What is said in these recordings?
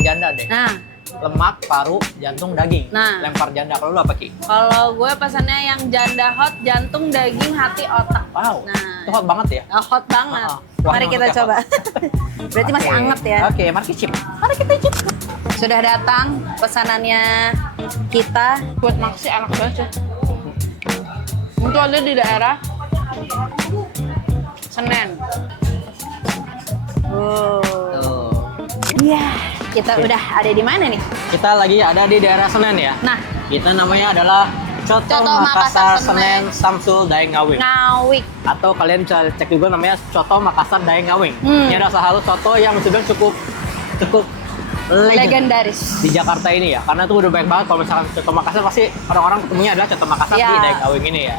Janda deh. Nah, Lemak, paru, jantung, daging. Nah. Lempar janda. Kalau lu apa, Ki? kalau gue pesannya yang janda hot, jantung, daging, hati, otak. Wow. Nah, Itu hot banget ya? hot banget. Wah, Mari kita maksudnya coba. Berarti masih Oke. anget ya. Oke, mari cicip. Mari kita cicip. Sudah datang pesanannya kita. Buat maksi enak banget sih. Itu ada di daerah Senen. Wow. Tuh. Iya, kita udah ada di mana nih? Kita lagi ada di daerah Senen ya. Nah, Kita namanya adalah Coto Coto Makassar Makassar Senen Samsul Daeng Ngawing. Ngawik. Atau kalian bisa cek juga namanya Coto Makassar Daeng Ngawing. Ini adalah salah satu coto yang sudah cukup Legendaris. di Jakarta ini ya. Karena tuh udah banyak banget kalau misalkan Coto Makassar pasti orang-orang ketemunya adalah Coto Makassar Ya. di Daeng Ngawing ini ya.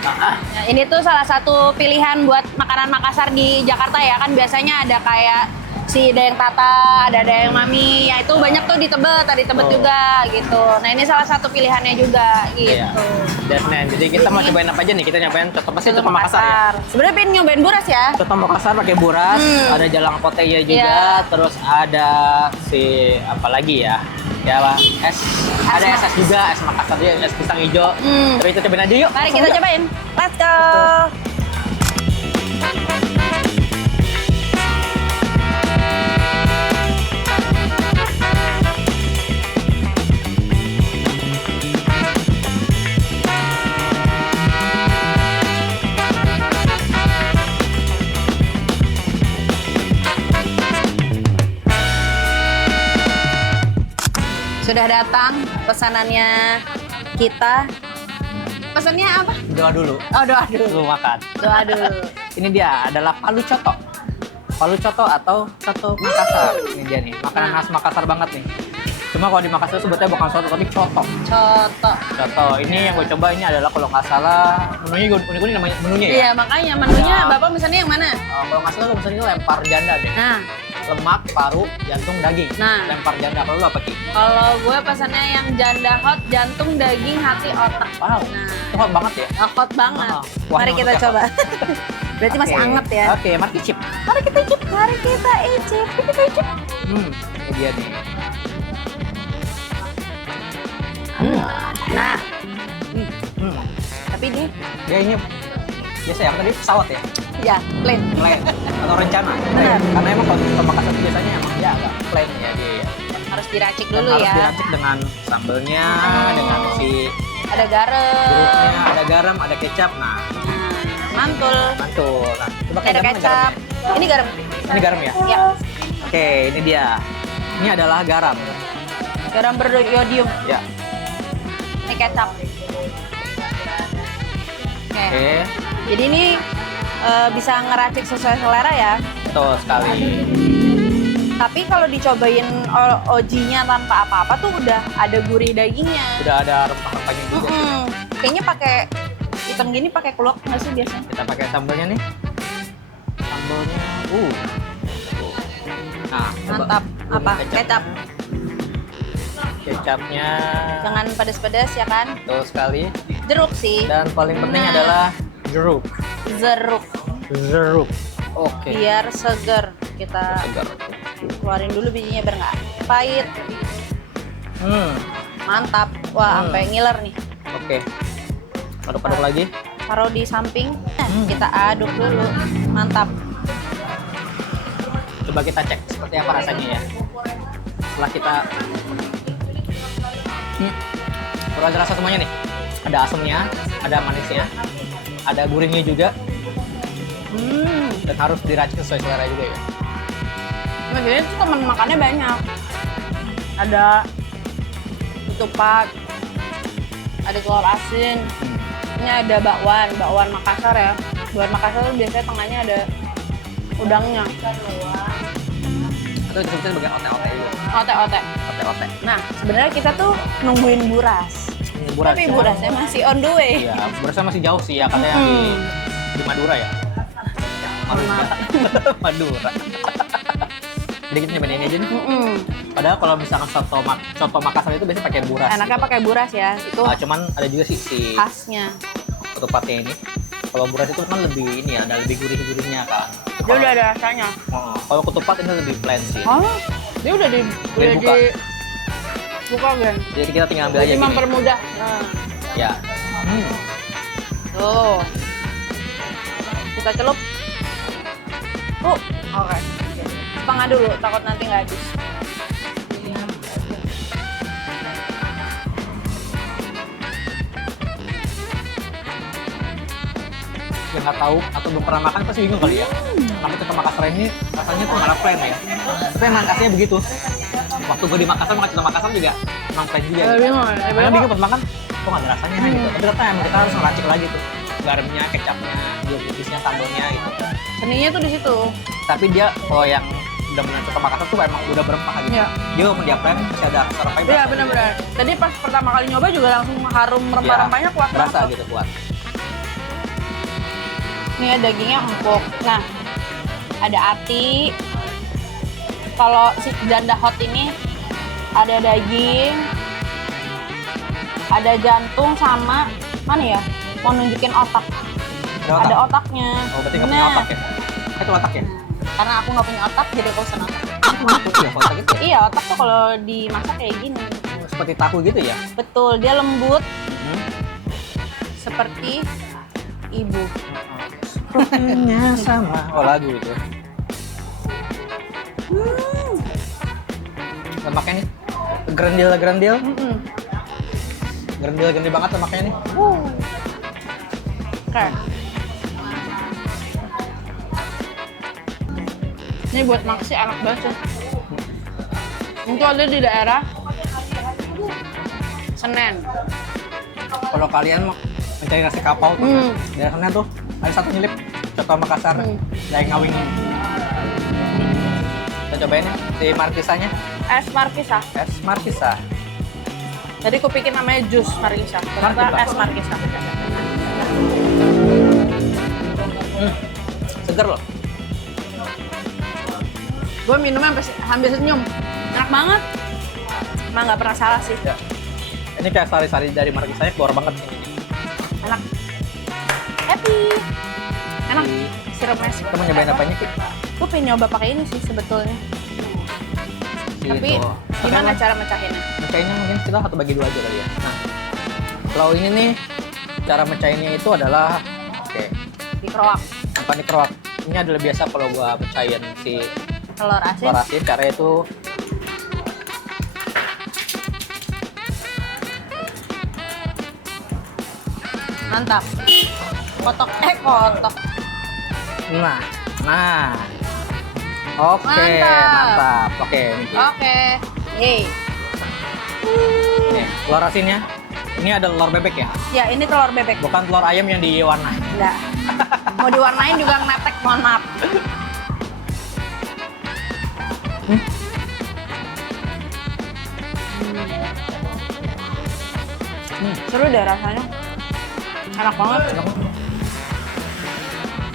Nah, Nah, ini tuh salah satu pilihan buat makanan Makassar di Jakarta ya. Kan biasanya ada kayak si Dayang Tata, ada Dayang Mami, ya itu banyak tuh di Tebet, ada di Tebet Oh. juga gitu. Nah ini salah satu pilihannya juga iya. gitu. Dan jadi kita mau Ini- cobain apa aja nih? Kita nyobain coto pasti Coto Makassar ya. Sebenarnya pengen nyobain buras ya. Coto Makassar pakai buras, ada jalang poteya juga, Iya. terus ada si apa lagi ya? Ya apa? Ada es juga, es Makassar juga, es pisang hijau. Tapi kita cobain aja yuk. Mari Langsung kita aja. cobain. Let's go. Sudah datang pesanannya kita. Pesannya apa? Doa dulu. Oh, doa dulu. Dulu makan. Doa dulu. Ini dia adalah palu coto. Palu coto atau coto Makassar. Ini dia nih, makanan khas Makassar banget nih. Cuma kalau di Makassar sebutnya bukan soto tapi coto. Coto. Coto. Ini yang gue coba ini adalah kalau nggak salah menunya unik-unik namanya menunya ya. Iya, makanya menunya Ya. Bapak misalnya yang mana? Kalau nggak salah lo misalnya lempar janda deh. Nah, Lemak, paru, jantung, daging. Nah. Lempar janda. Kalau lu apa, Ki? kalau gue pesannya yang janda hot, jantung, daging, hati, otak. Wow. Nah, Itu hot banget ya. hot banget. Wah, Mari kita maksudnya coba. Berarti masih Oke. anget ya. Oke, mari cicip. Mari kita icip. Mari kita icip. Kita icip. Ini dia nih. Nah, Hmm. tapi ini Ya ini biasa ya, tadi pesawat ya? ya plain. Plain atau rencana. Benar. Karena emang kalau di Makassar tuh biasanya emang dia agak plain ya dia. Harus diracik Dan dulu harus ya. diracik dengan sambelnya, dengan si Ada garam. jeruknya, ada garam, ada kecap. Nah, Mantul. mantul. Nah, coba Ini ada garamnya, kecap. garamnya. Ini garam. Ini garam ya? Ya. Oke, ini dia. Ini adalah garam. Garam beriodium. Ya. Ini kecap. Oke. Oke, Jadi ini bisa ngeracik sesuai selera ya. betul sekali. Tapi kalau dicobain ojinya tanpa apa-apa tuh udah ada gurih dagingnya. Udah ada rempah-rempahnya juga. Kayaknya pakai hitam gini pakai keluak nggak sih biasanya? Kita pakai sambelnya nih. Sambelnya, Nah, coba. Mantap. Apa? Kecap. Kecapnya. Jangan pedas-pedas ya kan? Betul sekali. Jeruk sih. Dan paling penting Nah. adalah jeruk. Jeruk. Jeruk. Oke. Biar seger. Kita Segar. keluarin dulu bijinya biar nggak pahit. Mantap. Wah, sampai ngiler nih. Oke. Aduk-aduk lagi. Taruh di samping. Kita aduk dulu. Mantap. Coba kita cek seperti apa rasanya ya. Setelah kita Baru ada rasa semuanya nih. Ada asamnya, ada manisnya, ada gurihnya juga, dan harus diracik sesuai selera juga ya. Nah, jadi itu teman makannya banyak. Ada ketupat, ada telur asin, ini ada bakwan Makassar ya. Bakwan Makassar tuh biasanya tengahnya ada udangnya. Atau disebutnya sebagai ote-ote juga. Otek-otek. Ote-ote. Nah, sebenarnya kita tuh nungguin buras. Ini buras. Tapi burasnya masih on the way. Iya, burasnya masih jauh sih ya, katanya di Madura ya. Madura. Jadi kita nyobain ini aja nih. Padahal kalau misalkan soto Makassar itu biasanya pakai buras. Enaknya pakai buras ya. Itu Cuman ada juga sih si khasnya. ketupatnya ini. Kalau buras itu kan lebih ini ya, ada lebih gurih-gurihnya kan. Dia udah ada rasanya. Kalau ketupat ini lebih plain sih. Oh, Dia udah dibuka. buka kan. Jadi kita tinggal ambil aja Jadi gini. mempermudah. Nah, Ya. tuh. Kita celup. Oke. Setengah dulu, takut nanti nggak habis. Yang nggak tahu atau belum pernah makan pasti bingung kali ya. Kenapa coto Makassar ini rasanya tuh malah plain ya. Tapi emang aslinya begitu. Waktu gue di Makassar makan coto Makassar juga emang plain juga. Gitu. Bingung ya? Karena bingung pas makan, kok nggak ada rasanya gitu. Tapi ternyata emang kita harus ngeracik lagi tuh. Garamnya, kecapnya, gula putisnya, sambalnya gitu. Seninya tuh di situ. Tapi dia kalau yang udah punya coto Makassar tuh emang udah berempah gitu. Iya. Dia mau diapain masih ada rasa rempahnya. Iya benar-benar. Tadi pas pertama kali nyoba juga langsung harum rempah-rempahnya kuat Berasa banget. gitu kuat. Ini dagingnya empuk. Nah, ada ati. Kalau si janda hot ini ada daging, ada jantung sama mana ya? Mau nunjukin otak. Ada otaknya. Oh, berarti nggak punya otak ya? Itu otak ya? Karena aku nggak punya otak, jadi aku pesen otak. Iya, otak itu. Iya, otak tuh kalau dimasak kayak gini. Seperti tahu gitu ya? Betul, dia lembut Hmm. seperti ibu. Sepertinya sama. Oh, lagu itu. Lemaknya nih gerendil gerendil banget lemaknya nih. Oke. Ini buat maksi enak banget sih. Itu ada di daerah Senen. Kalau kalian mau mencari nasi kapau tuh daerah sana tuh ada satu nyelip coto Makassar dari Ngawing. Kita cobain ya si markisanya. Es Markisa. Es markisa. Tadi aku pikir namanya jus Markisa. Ternyata Mantap, es Markisa. Seger loh. Gue minumnya hampir senyum. Enak banget. Emang nggak pernah salah sih. Ya. Ini kayak sari-sari dari markisanya keluar banget nih. Enak. Happy. Enak. Sirupnya sih. Kita mau nyobain apanya sih? Gue pengen nyoba pakai ini sih sebetulnya. Tapi gimana cara mecahinnya? Mecahinnya mungkin kita satu bagi dua aja kali ya. Nah, kalau ini nih cara mecahinnya itu adalah Dikeroak. apa nih keroak. Ini adalah biasa kalau gua mecahin si Telur asin. telur asin. Caranya itu Mantap. Kotok. nah. Oke, mantap. Oke, ini. Oke. Yeay. Nih, telur asinnya. Ini ada telur bebek ya? Ya, ini telur bebek. Bukan telur ayam yang diwarnai. Enggak. Mau diwarnain juga ngetek, mohon maaf. Seru deh rasanya. Enak banget.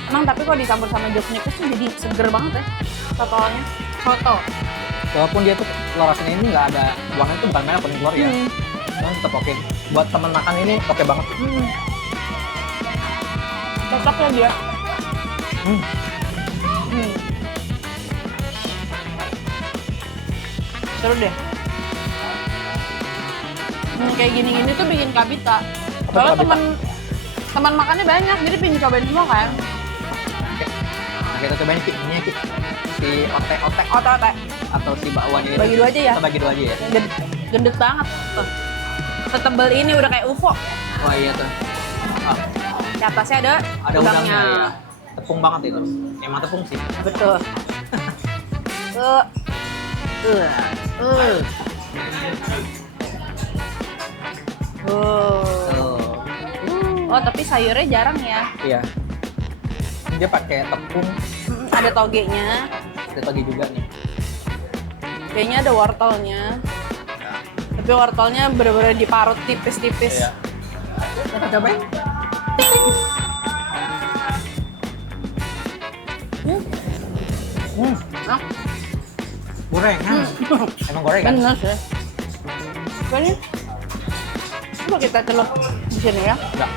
Emang tapi kalau dicampur sama jeruk nipis tuh jadi seger banget ya totalnya. Soto. Walaupun dia tuh telur asinnya ini nggak ada warnanya tuh bukan merah kuning telur ya. Cuman tetap oke. Buat teman makan ini oke banget. Cocok ya dia. Seru deh. Kayak gini-gini tuh bikin kabita. Soalnya teman makannya banyak, jadi pengen cobain semua kan. Nah, kita cobain ini si otek-otek Otak-otak. atau si bakwannya itu. Bagi dua aja ya? Kita bagi dua aja ya. Gendut banget tuh. Setebel ini udah kayak UFO. Oh iya tuh. Ah, Di atasnya ada udangnya ya. Tepung banget itu. Emang tepung sih. Betul. Oh, tapi sayurnya jarang ya. Iya. Dia pakai tepung. Ada togenya. Ada toge juga nih. Kayaknya ada wortelnya. Tapi wortelnya bener-bener diparut tipis-tipis. Iya. Kita cobain. Enak. Gorengan. Emang gorengan? Bener sih. Ini coba kita celup di sini ya. Enggak.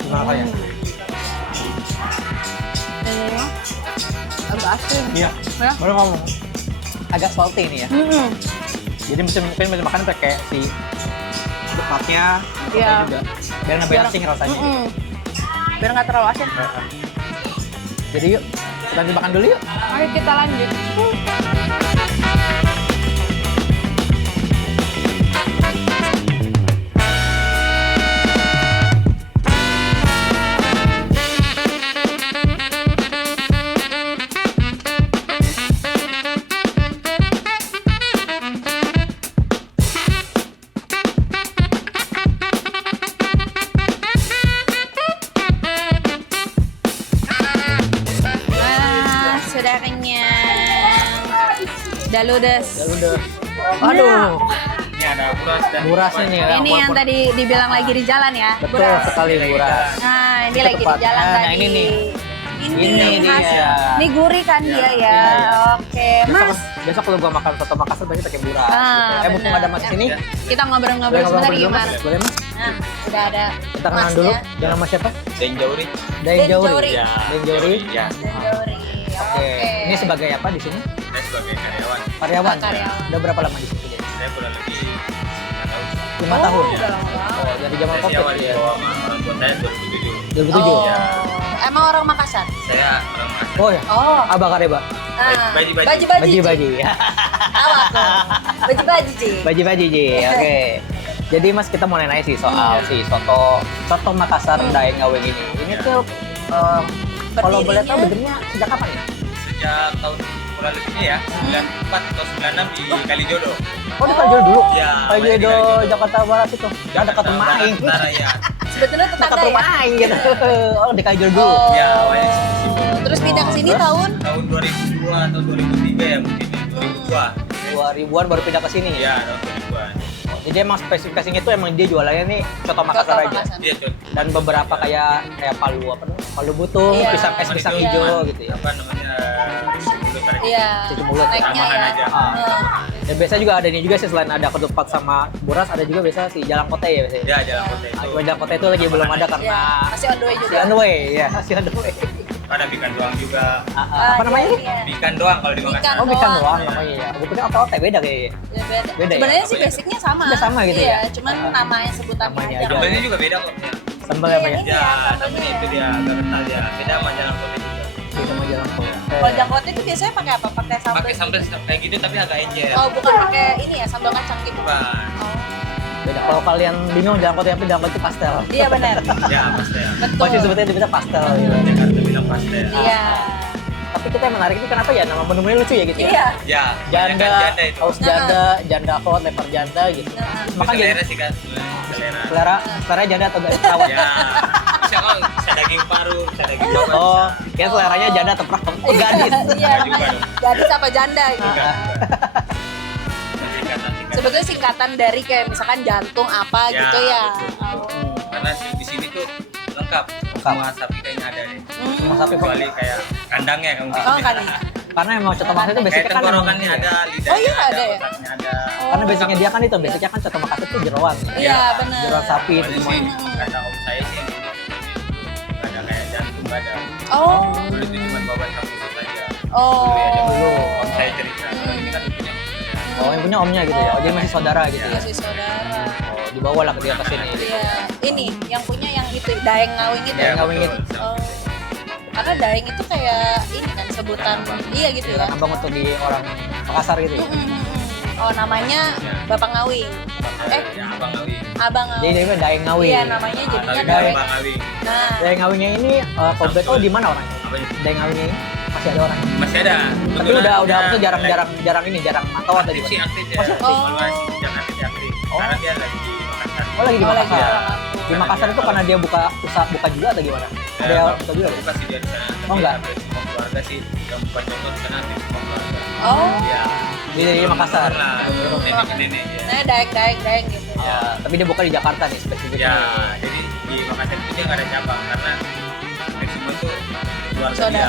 Gimana ya? agak asin. Iya. Ya. Baru ngomong. Agak salty ini ya. Jadi mungkin bisa makan pakai si dekatnya, Iya. juga. Biar nambah asin rasanya. Biar nggak terlalu asin. Jadi yuk, lanjut makan dulu yuk. Mari kita lanjut. Sudah kenyang. Daludes. Udah. Waduh. Ini ada buras dan Burasnya nih ya. Ini yang tadi dibilang lagi di jalan ya. Betul sekali buras. Nah, ini Itu lagi di tepat. jalan Nah, tadi. ini nih. Ini Ini khas. dia. Ini gurih kan dia ya. Iya. Oke, Besok, Mas. besok kalau gua makan soto Makassar pasti pakai buras. Ah, Mumpung benar. ada Mas sini. Kita ngobrol-ngobrol Boleh sebentar ngobrol dulu, gimana? Mas? Boleh Mas? Nah, udah ada Kita kenalan dulu. Masnya. Dengan nama siapa? dan jauri. Daeng Daeng Jauri. Jauri. Ya. Daeng Jauri. Ya. Dan Jauri. Oke. Ini sebagai apa di sini? Saya sebagai karyawan. Karyawan. Karyawan. Udah berapa lama di sini? Daeng? Saya kurang lebih 5 tahun. 5 tahun. udah lama banget. Oh, dari zaman Saya Covid awal ya. dibawa sama orang tua saya 2007. 2007. Oh. Ya. Emang orang Makassar? Saya orang Makassar. Oh ya. Oh. Abah Kareba. Baji-baji. Baji-baji. Baji-baji. Apa tuh? Baji-baji, Ci. Baji-baji Ji. Oke. Jadi Mas kita mau nanya sih soal si soto Makassar Daeng Ngaweng ini. Ini Ya. tuh kalau boleh tahu Berdirinya- berdirinya sejak kapan ya? Sejak tahun kurang lebihnya ya, 94 atau 96 di Kalijodo. Oh di Kalijodo dulu. Ya, Kalijodo Kalijodo. Jakarta Barat itu. Ada dekat rumah Barat aing. Utara ya. Sebetulnya Dekat tetangga rumah ya? aing gitu. Oh di Kalijodo dulu. Oh. Ya, awalnya di situ. Terus pindah ke sini Terus? tahun? Tahun 2002 atau 2003 ya mungkin ya. 2002. 2000-an baru pindah ke sini. Ya, tahun 2002. Jadi emang spesifikasinya itu emang dia jualannya nih coto Makassar aja. Makassar. Dia contoh. Dan beberapa kayak palu apa namanya? Palu butung, Iya. pisang es pisang Iya. hijau gitu ya. Apa namanya? Mulut tarik. Iya. Cuci mulut. Snacknya Tambahan ya. aja. Ah. Dan biasa juga ada ini juga sih selain ada ketupat sama buras ada juga biasa si jalan kote ya biasanya. Ya, jalan kota itu. Cuma jalan kote itu lagi belum ada karena Iya. Masih on the way si juga. on the way ya, si on the way. Ada bikan doang juga. Apa namanya? Iya, iya. Bikan doang kalau di Bikan. Makassar. Oh, bikan doang. doang namanya ya. Bukannya apa ote beda kayaknya. Ya, beda. Beda ya? Sebenarnya sih Apa ya? basicnya sama. Udah sama gitu iya, ya? cuman namanya sebutannya Namanya aja. aja. Sambalnya juga beda kok. Ya. Sambal apa ya? Iya. Ya, sambalnya namanya ya. itu dia agak kental ya. Beda sama jalan kota juga. Beda sama jalan kote. Kalau jangkote itu biasanya pakai apa? Pakai sambal. Pakai sambal kayak gitu tapi agak encer. Oh, bukan pakai ini ya, sambal kacang gitu. Bukan. Oh. Beda. Kalau kalian bingung jalan kote apa jalan kote itu pastel. Iya benar. Ya, pasti ya. Betul. Pasti sebetulnya kita pastel gitu. Jakarta bilang pasti ya. Iya. Tapi kita yang menarik itu kenapa ya nama menu-menu lucu ya gitu ya? Iya. Ya, Janda, kebanyakan janda itu. haus janda, janda kot, lepar janda gitu. Nah, Makan jadi selera sih kan. Selera. selera janda atau gak perawat? Ya. Bisa kok, bisa daging paru, bisa daging bawang. Oh, kayak seleranya janda atau perawat? Oh, gadis. Iya, Enggak juga namanya. dong. Gadis apa janda gitu. Singkatan, singkatan. Sebetulnya singkatan dari kayak misalkan jantung apa Ya, gitu ya. betul. Oh. Karena di sini tuh lengkap. Semua sapi kayaknya ada deh. Semua sapi kok. Kecuali kayak kandangnya kan. Oh, kan. Karena emang coto Makassar itu Kayak basicnya kan tenggorokannya emang- ada, lidahnya Oh, iya, ada ya? otaknya ada. Karena basicnya dia kan itu, basicnya kan coto Makassar itu jeroan. Iya, benar. Jeroan sapi itu Awalnya semuanya. sih, kata om saya sih nggak ada kayak jantung, nggak ada. Oh. Dulu itu cuma bawa khusus aja. Oh. Dulu ya zaman Dulu. om saya cerita. Kalau ini kan punya Oh, yang punya omnya gitu ya. Oh, jadi masih saudara gitu ya. Masih saudara. Oh, dibawa lah ke dia ke sini. Iya. Ini yang punya yang itu Daeng Ngawing itu. Daeng Ngawing itu. Oh. Karena Daeng itu kayak ini kan sebutan. Iya gitu ya. Abang untuk di orang Makassar gitu ya. Oh, namanya Bapak Ngawing. Ya, abang Ngawi. Abang Jadi Ngawing. dia Daeng Ngawing. Iya, namanya jadinya Tapi Daeng. Daeng. abang Ngawi. Nah, Daeng Ngawingnya ini komplek oh di mana orangnya? Apa ini? Daeng Ngawingnya ini masih ada orang. Masih ada. Tapi udah maksudnya jarang ini jarang mantau atau Aktif sih, gimana? aktif ya. Maksudnya? Oh. Evaluasi, jangan aktif aktif. Oh. Karena dia lagi di Makassar. Oh lagi di oh, lagi Makassar. orang Di Makassar itu karena dia buka juga atau gimana? Ada yang buka juga? Buka sih dia di sana. Tapi Oh, enggak? hampir semua keluarga sih yang bukan contoh di sana hampir semua keluarga. Oh. Ya. Dia dari Makassar. Lah, nenek-nenek ya. Nah, Daeng gitu. Ya, tapi dia buka di Jakarta nih spesifiknya. Ya, jadi di Makassar itu dia nggak ada cabang karena hampir semua itu keluarga Saudara. dia.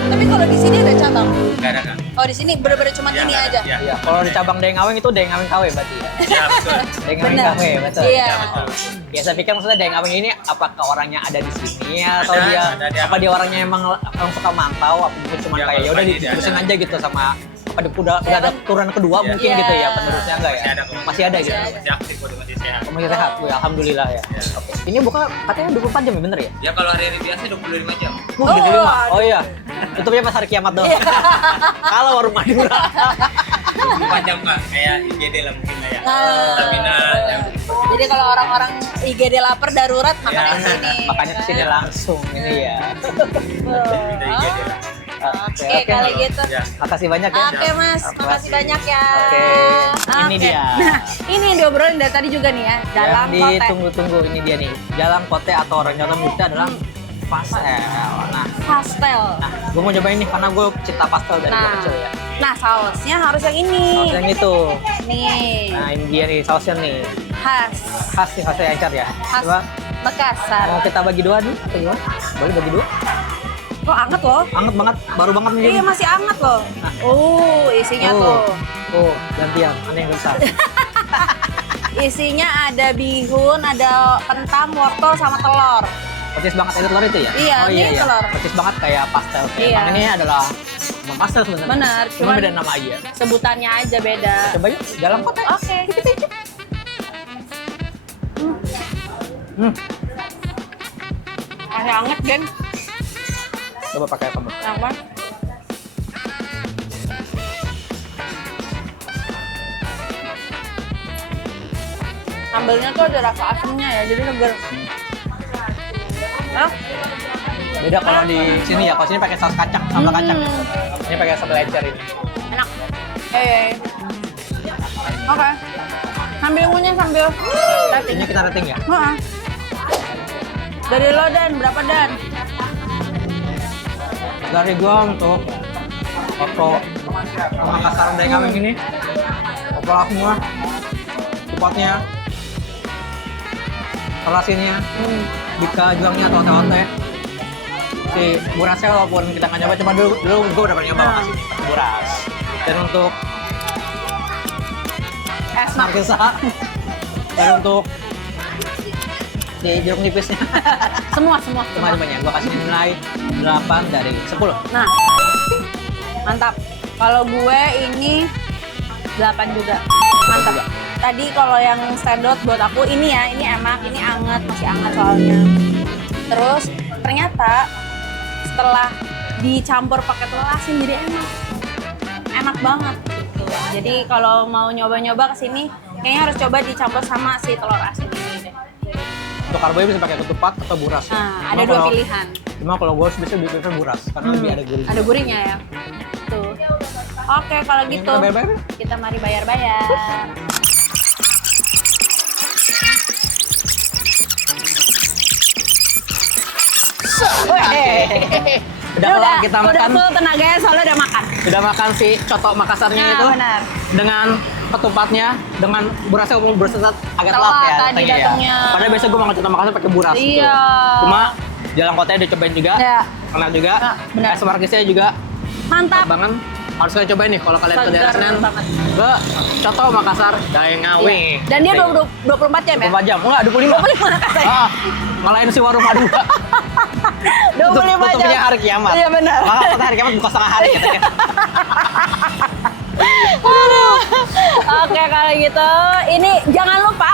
Tapi kalau di sini ada cabang. Nggak ada kan? Oh di sini bener-bener cuma Iya, ini nggak ada. aja. Iya. Iya, kalau di cabang Dayang Aweng itu Dayang Aweng KW berarti ya. Ya betul. Dayang Aweng Benar. KW, betul. Iya. Ya betul. Ya saya pikir maksudnya Dayang Aweng ini apakah orangnya ada di sini atau Ada, dia ada. apa dia orangnya emang suka mantau apa mungkin cuma Ya, kayak kalau ya udah pagi dia diterusin ada. aja gitu sama apa udah ada turunan kedua Iya. mungkin gitu ya penerusnya enggak ya? Masih ada kok. Masih ada gitu. Masih Masih aktif kok, masih sehat. Oh, masih sehat, ya, alhamdulillah ya. Ya. Oke. Ini buka katanya 24 jam ya bener ya? Ya kalau hari biasa 25 jam. Oh, 25. Oh iya. Tutupnya pas hari kiamat doang. Kalau warung Madura. 24 jam Kak, kayak IGD lah mungkin lah ya. Ah. Stamina yang Jadi kalau orang-orang IGD lapar darurat makannya Iya. di sini. Makanya kesini langsung ini ya. dari IGD lah. Oke, kalau gitu. Ya. Makasih banyak ya. Oke Mas, makasih banyak ya. Oke, ini Oke. dia. Nah, ini yang diobrolin dari tadi juga nih ya, dalam Yang kotek. ditunggu-tunggu ini dia nih. Jalan kote atau orang jalan itu adalah pastel. Pastel. Nah, gue mau cobain nih karena gue cinta pastel dari gue Nah, kecil ya. nah sausnya harus yang ini. Saus yang itu. Nih, Nah, ini dia nih sausnya nih. khas Khas nih khasnya Encar ya. khas Coba Makassar. mau kita bagi dua nih. Atau gimana? Boleh bagi dua? Kok anget loh? Anget banget, baru banget nih. Iya masih anget loh. Nah. Isinya Oh. tuh. Oh, gantian. Aneh yang besar. Isinya ada bihun, ada kentang, wortel, sama telur. Persis banget ada telur itu ya? Iya, oh, ini telur. Persis banget kayak pastel. Iya. Emang ini adalah emang pastel sebenarnya. Benar, Cuma cuman beda nama aja. sebutannya aja beda. Coba yuk, jalan kota. Oke. Masih anget, geng. Coba pakai sambal. Apa? Sambalnya tuh ada rasa asamnya ya, jadi seger. Hah? Beda kalau di sini ya, kalau sini pakai saus kacang, sambal kacang. Hmm. Ini pakai sambal encer ini. Enak. Oke. Sambil ngunyah sambil rating. Ini kita rating ya. Heeh. Dari lo Dan, berapa Dan? Dari gua untuk foto Makassar Dayang Aweng ini, opera semua, tempatnya, kelasinnya, Dika juangnya atau ote-ote. Si burasnya walaupun kita nggak nyoba, cuma dulu gue udah pernah nyoba makasih buras. Dan untuk Es markisa, dan untuk si jeruk nipisnya, semua. teman-temannya gue kasih nilai 8 dari 10. Nah, mantap. Kalau gue ini 8 juga. Mantap. juga. Tadi kalau yang standout buat aku ini ya, ini enak, ini anget, masih anget soalnya. Terus ternyata setelah dicampur pakai telur asin jadi enak. Enak banget gitu. Jadi kalau mau nyoba-nyoba kesini, kayaknya harus coba dicampur sama si telur asin ini deh. Untuk karbo bisa pakai ketupat atau buras. Nah, ada dua pilihan. Cuma kalau gue biasanya prefer buras karena lebih ada gurih. Ada gurihnya ya. Tuh. Oke, kalau Ini gitu kita bayar-bayar? kita mari bayar-bayar. Udah kalau kita udah makan, full tenaganya soalnya udah makan. udah makan si coto Makassarnya Nah, itu benar. dengan ketupatnya, dengan burasnya umum burasnya agak Telat telat ya. tadi datangnya ya. datangnya. Padahal biasa gue makan coto Makassar pakai buras gitu. Iya. Cuma jalan kotanya udah cobain juga, Ya, enak juga. Nah, benar. Es markisnya juga mantap. banget. Harus kalian cobain nih kalau kalian ke daerah Segar Senen banget. ke coto Makassar Dayang Aweng. Iya. Dan dia 24 jam ya? 24 jam, enggak 25. 25 katanya. Ah, ngalahin si warung Madura. 25 jam. Tutupnya hari kiamat. Iya benar. Maka kata hari kiamat buka setengah hari katanya. Oke, kalau gitu ini jangan lupa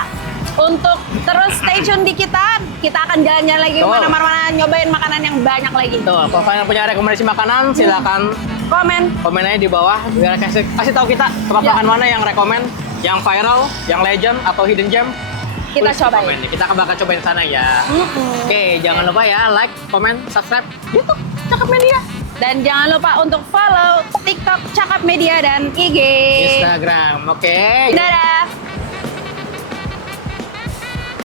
untuk terus stay tune di kita. Kita akan jalan-jalan lagi Betul. kemana-mana, nyobain makanan yang banyak lagi. Tuh, kalau kalian punya rekomendasi makanan, silakan komen aja di bawah. Biar kasih tahu kita tempat Ya. makan mana yang rekomen, yang viral, yang legend atau hidden gem. Kita Tulis di cobain. komen nih. Kita akan bakal cobain sana ya. Oke, jangan lupa ya like, komen, subscribe YouTube Cakap Media. Dan jangan lupa untuk follow TikTok Cakap Media dan IG. Instagram. Oke. Dadah.